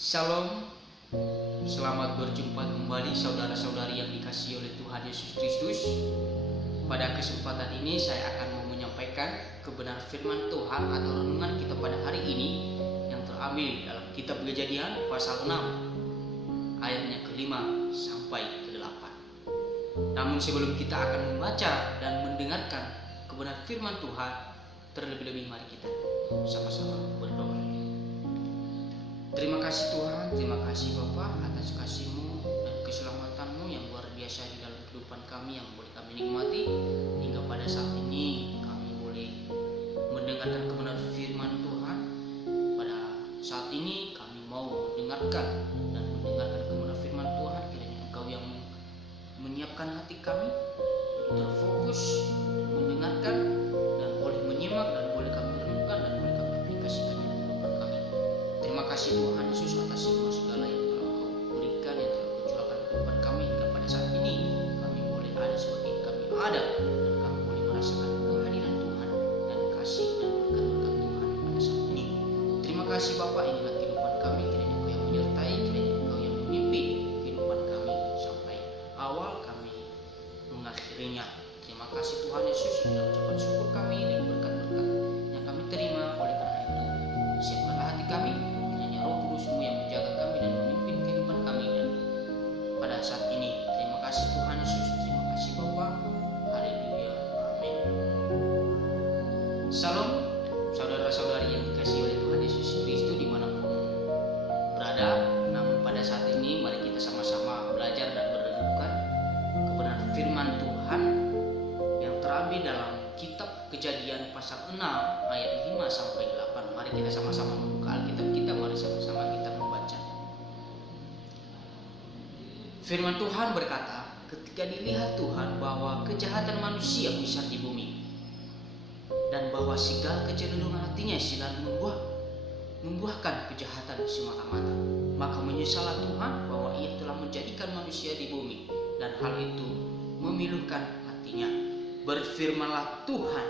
Shalom, selamat berjumpa kembali saudara-saudari yang dikasihi oleh Tuhan Yesus Kristus. Pada kesempatan ini saya akan mau menyampaikan kebenaran firman Tuhan atau renungan kita pada hari ini yang terambil dalam kitab Kejadian pasal 6 ayatnya ke-5 sampai ke-8. Namun sebelum kita akan membaca dan mendengarkan kebenaran firman Tuhan, terlebih-lebih mari kita sama-sama berdoa. Terima kasih Tuhan, terima kasih Bapa atas kasih-Mu dan keselamatan-Mu yang luar biasa di dalam kehidupan kami yang boleh kami nikmati. Hingga pada saat ini kami boleh mendengarkan kebenaran firman Tuhan. Pada saat ini kami mau mendengarkan kebenaran firman Tuhan. Kiranya Engkau yang menyiapkan hati kami untuk terfokus mendengarkan dan boleh menyimak dan boleh kami renungkan dan boleh kami aplikasikan dalam kehidupan kami. Terima kasih Tuhan Yesus atas semua segala yang telah Kau berikan, yang telah Kau curahkan kehidupan kami hingga pada saat ini kami boleh ada sebagai kami ada, dan kami boleh merasakan kehadiran Tuhan dan kasih dan berkat-berkat Tuhan pada saat ini. Terima kasih Bapa, inilah kehidupan kami, kiranya Engkau yang menyertai, kiranya Engkau yang memimpin kehidupan kami sampai awal kami mengakhirinya. Terima kasih Tuhan Yesus, dalam ucapan syukur kami dan berkat-berkat yang kami terima. Oleh karena itu siapkanlah hati kami, kiranya Roh Kudus-Mu yang menjaga kami dan memimpin kehidupan kami. Dan pada saat ini terima kasih Tuhan Yesus, terima kasih Bapa. Haleluya, amin. Salam saudara-saudari yang dikasihi oleh Tuhan Yesus Kristus dimanapun berada. Namun pada saat ini mari kita sama-sama belajar dan merenungkan kebenaran firman Tuhan yang terambil dalam kitab Kejadian pasal 6 ayat 5 sampai 8. Mari kita sama-sama membuka Alkitab kita, mari sama-sama kita membaca. Firman Tuhan berkata, ketika dilihat Tuhan bahwa kejahatan manusia besar di bumi dan bahwa segala kecenderungan hatinya selalu membuahkan kejahatan semata-mata, maka menyesallah Tuhan bahwa Ia telah menjadikan manusia di bumi dan hal itu memilukan hatinya. Berfirmanlah Tuhan,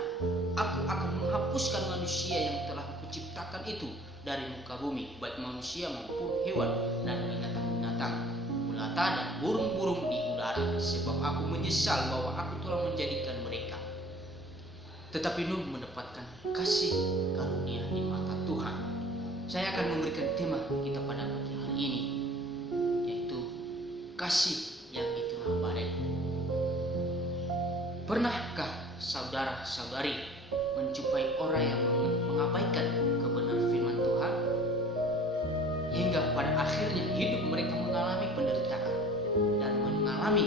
Aku akan menghapuskan manusia yang telah Kuciptakan itu dari muka bumi, baik manusia maupun hewan dan binatang-binatang, melata dan burung-burung di udara, sebab Aku menyesal bahwa Aku telah menjadikan mereka. Tetapi Nuh mendapatkan kasih karunia di mata Tuhan. Saya akan memberikan tema kita pada pagi hari ini, yaitu kasih yang di tengah badai. Pernahkah saudara-saudari menjumpai orang yang mengabaikan kebenaran firman Tuhan hingga pada akhirnya hidup mereka mengalami penderitaan dan mengalami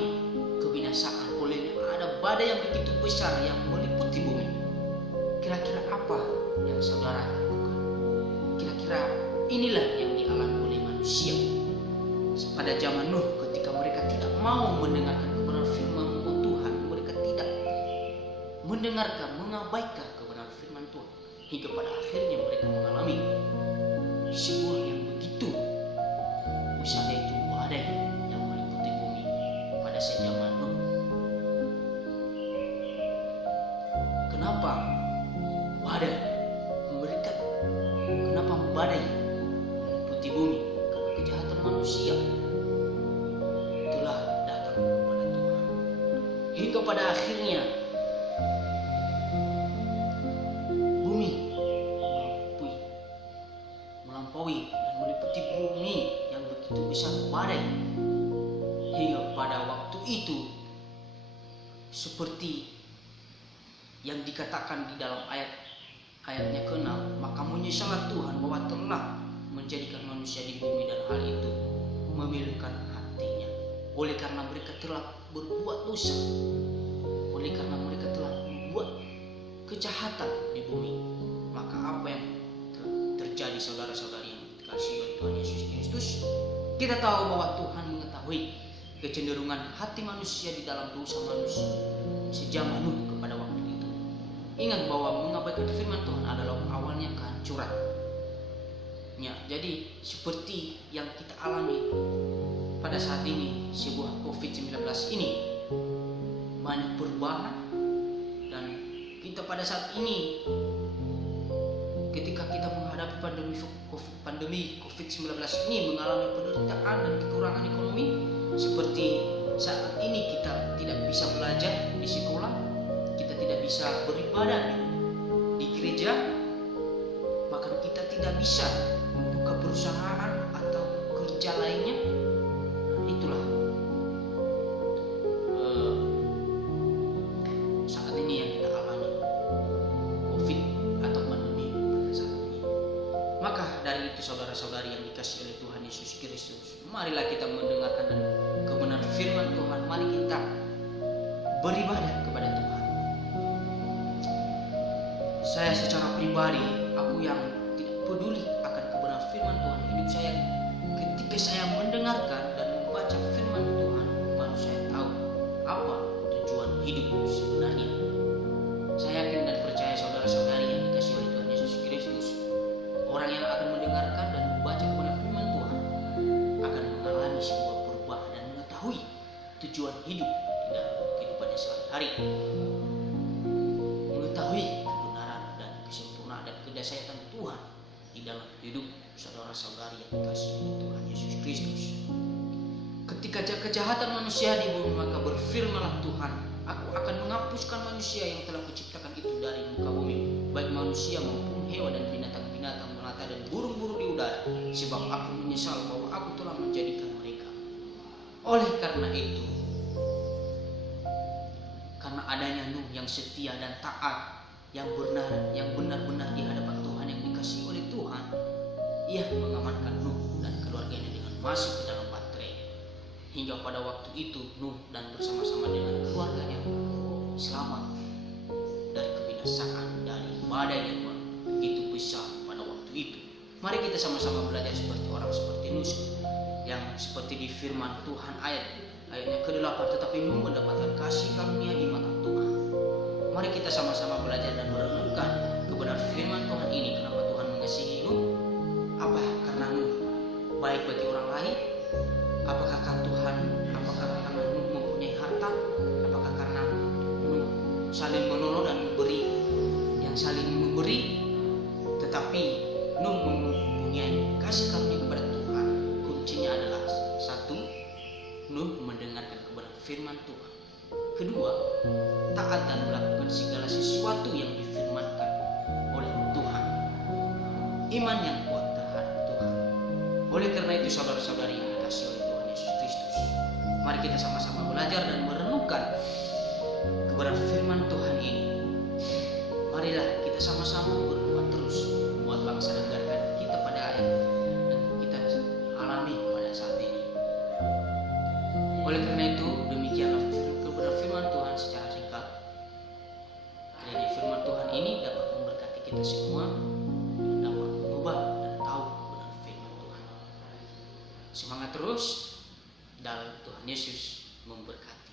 kebinasaan olehnya ada badai yang begitu besar yang meliputi bumi? Kira-kira apa yang saudara lakukan? Kira-kira inilah yang dialami oleh manusia pada zaman Nuh ketika mereka tidak mau mendengarkan kebenaran firman Tuhan. Mereka tidak mendengarkan, mengabaikan kebenaran firman Tuhan hingga pada akhirnya mereka mengalami sebuah yang begitu besar, yaitu badai yang meliputi bumi pada zaman Nuh. Kenapa badai? Kenapa badai meliputi bumi? Karena kejahatan manusia telah datang kepada Tuhan hingga pada akhirnya bumi melampaui dan meliputi bumi yang begitu besar badai, hingga pada waktu itu seperti yang dikatakan di dalam ayatnya ke-6, maka menyesallah Tuhan bahwa telah menjadikan manusia di bumi dan hal itu memilukan hatinya. Oleh karena mereka telah berbuat dosa, oleh karena mereka telah membuat kejahatan di bumi, maka apa yang terjadi saudara-saudari yang dikasihi oleh Tuhan Yesus Kristus? Kita tahu bahwa Tuhan mengetahui kecenderungan hati manusia di dalam dosa manusia sejaman Nuh kepada waktu itu. Ingat bahwa mengabaikan firman Tuhan adalah awalnya kehancuran. Ya, jadi seperti yang kita alami pada saat ini, sebuah COVID-19 ini banyak perubahan, dan kita pada saat ini ketika kita menghadapi pandemi COVID-19 ini mengalami penderitaan dan kekurangan ekonomi, seperti saat ini kita tidak bisa belajar di sekolah, kita tidak bisa beribadah di gereja, bahkan kita tidak bisa membuka perusahaan atau kerja lainnya. Itulah saat ini yang kita alami, COVID atau pandemi pada saat ini. Maka dari itu saudara-saudari yang dikasihi oleh Tuhan Yesus Kristus, marilah kita mendengarkan dan kebenaran firman Tuhan. Mari kita beribadah kepada Tuhan. Saya secara pribadi, aku yang tidak peduli akan kebenaran firman Tuhan, hidup saya ketika saya mendengarkan dan membaca firman Tuhan, baru saya tahu apa tujuan hidup sebenarnya. Saya yakin dan percaya saudara-saudari yang dikasihi oleh Tuhan Yesus Kristus, orang yang akan mendengarkan dan membaca kebenaran firman Tuhan akan mengalami sebuah perubahan dan mengetahui tujuan hidup di dalam kehidupannya sehari-hari, mengetahui kebenaran dan kesempurnaan dan kedahsyatan Tuhan di dalam hidup saudara-saudari yang dikasihi oleh Tuhan Yesus Kristus. Ketika kejahatan manusia di bumi, maka berfirmanlah Tuhan, aku akan menghapuskan manusia yang telah kuciptakan itu dari muka bumi, baik manusia maupun hewan dan binatang-binatang melata dan burung-burung di udara, sebab aku menyesal bahwa aku telah menjadikan mereka. Oleh karena itu, karena adanya Nuh yang setia dan taat, yang benar-benar di hadapan Tuhan, yang dikasihi oleh Tuhan, ia mengamankan Nuh dan keluarganya dengan masuk ke dalam bahtera. Hingga pada waktu itu Nuh dan bersama-sama dengan keluarganya selamat dari kebinasaan, dari badai yang begitu besar pada waktu itu. Mari kita sama-sama belajar seperti orang seperti Nuh, yang seperti di firman Tuhan ayatnya ke-8, tetapi Nuh mendapatkan kasih karunia di mata Tuhan. Mari kita sama-sama belajar dan merenungkan kebenaran firman Tuhan ini. Kenapa Tuhan mengasihi Nuh? Apa karena Nuh baik bagi orang lain? Apakah karena Nuh mempunyai harta? Apakah karena Nuh saling menolong dan memberi, yang saling memberi? Tetapi Nuh mempunyai kasih karunia kepada Tuhan. Kuncinya adalah satu, Nuh mendengarkan kebenaran firman Tuhan. Kedua, taat dan melakukan segala sesuatu yang difirmankan oleh Tuhan. Iman yang kuat terhadap Tuhan. Oleh karena itu saudara-saudari yang dikasihi oleh Tuhan Yesus Kristus, mari kita sama-sama belajar dan merenungkan kebenaran firman Tuhan ini. Marilah kita sama-sama berdoa terus buat bangsa dan negara kita pada ayat yang kita alami pada saat ini. Oleh karena itu, demikianlah kebenaran firman Tuhan secara singkat. Kiranya firman Tuhan ini dapat memberkati kita semua, dapat mengubah dan tahu kebenaran firman Tuhan. Semangat terus, dalam Tuhan Yesus memberkati.